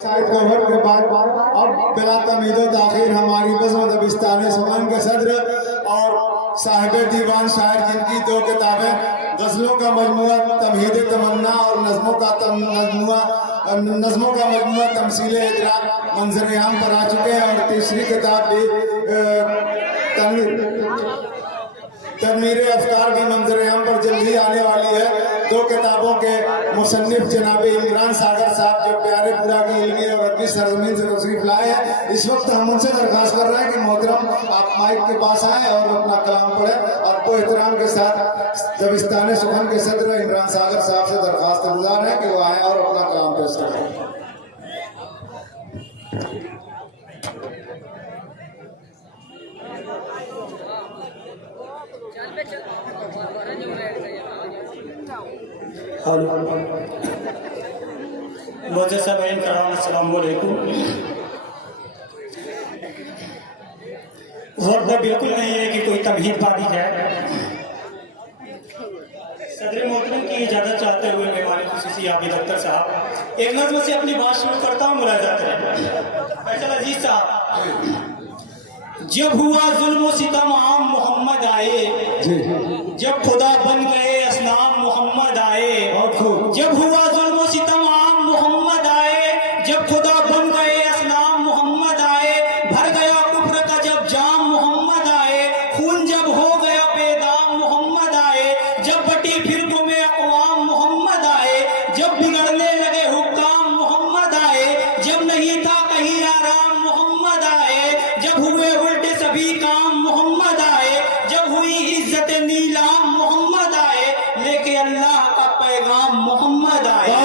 Cover के बाद अब बिला तमीदो ताखिर हमारी बज़्म दबिस्तान सुमन के सदर और साहिब दीवान शायर जिनकी दो किताबें गज़लों का मजमुआ तमहीद तमन्ना और नज़मों का मजमुआ तमसील इदराक मंजर आम पर आ चुके हैं। और तीसरी किताब भी तनवीर अफकार की मंजर आम पर जल्दी आने वाली है। दो किताबों के मुसन्निफ जनाब इमरान सागर साहब जो प्यारे पूरा की इल्मी और अदबी सरजमीन से तशरीफ लाए हैं, इस वक्त हम उनसे दरख्वास्त कर रहे हैं कि मोहतरम आप माइक के पास आएँ और अपना कलाम पढ़ें। और को एहतराम के साथ दबिस्तान सुखन के सदर इमरान सागर साहब से दरख्वास्त गुजार है कि वो आएँ और अपना कलाम पेश करें। ज़रूरत बिल्कुल नहीं है कि कोई तमहीद पा दी जाए। सदर मोहतरम की इजाज़त चाहते हुए मेहमान खुसूसी आबिद अख्तर साहब एक नज़्म से अपनी बात शुरू करता हूँ। मुलाज़ा करें फैसल अजीज साहब। जब हुआ जुल्म सितम आम मोहम्मद आए, जब खुदा बन गए असनाम मोहम्मद आए। जब हुआ जुल्म सितम आम मोहम्मद आए, जब खुदा बन गए असनाम मोहम्मद आए। भर गया कुफ्र का जब जाम मोहम्मद आए, खून जब हो गया बेदाम मोहम्मद आए। जब बटी फिरकों में अक़वाम मोहम्मद आए, जब बिगड़ने लगे हुक्काम मोहम्मद आए। जब नहीं था कहीं आराम मोहम्मद आए, जब हुए उल्टे सभी काम मोहम्मद आए। जब हुई इज्जत नीलाम मोहम्मद आए, लेके अल्लाह का पैगाम मोहम्मद आए।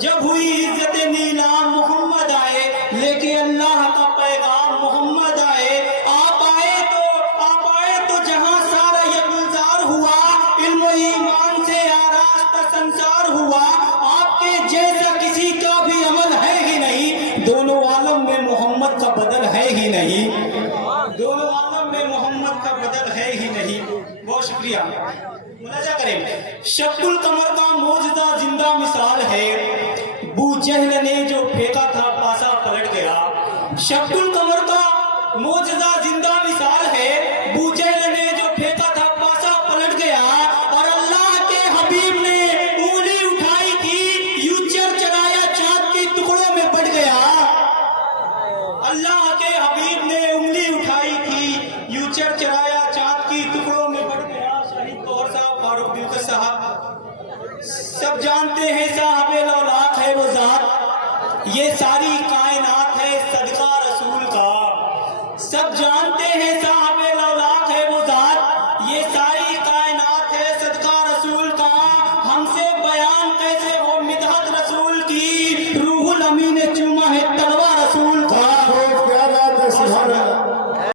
जब हुई इज्जत नीलाम मोहम्मद आए, लेके अल्लाह का पैगाम मोहम्मद आए। आप आए तो जहां सारा ये गुलजार हुआ, इल्म ईमान से आरास्ता संसार हुआ। आपके जैसा किसी का भी अमल है ही नहीं, दोनों आलम में मोहम्मद का बदल है ही नहीं। दोनों आलम में मोहम्मद का बदल है ही नहीं। बहुत शुक्रिया। मुलाजा करें। शक्कुल कमर का मौजूदा जिंदा मिसाल है, बू जहल ने जो फेंका था पासा पलट गया। शक्कुल कमर का मौजूदा जिंदा मिसाल है, बू जहल ने जो फेंका था पासा पलट गया। और अल्लाह के हबीब ने उंगली उठाई थी, यूं चढ़ाया चांद के टुकड़ों में बढ़ गया। अल्लाह के हबीब ने उंगली उठाई थी, यूं चढ़ाया चांद की टुकड़ों में बढ़ गया। शहीद गौहर साहब, फारूक दिलकश साहब सब जानते हैं साहब लौलाक है वो ज़ात, ये सारी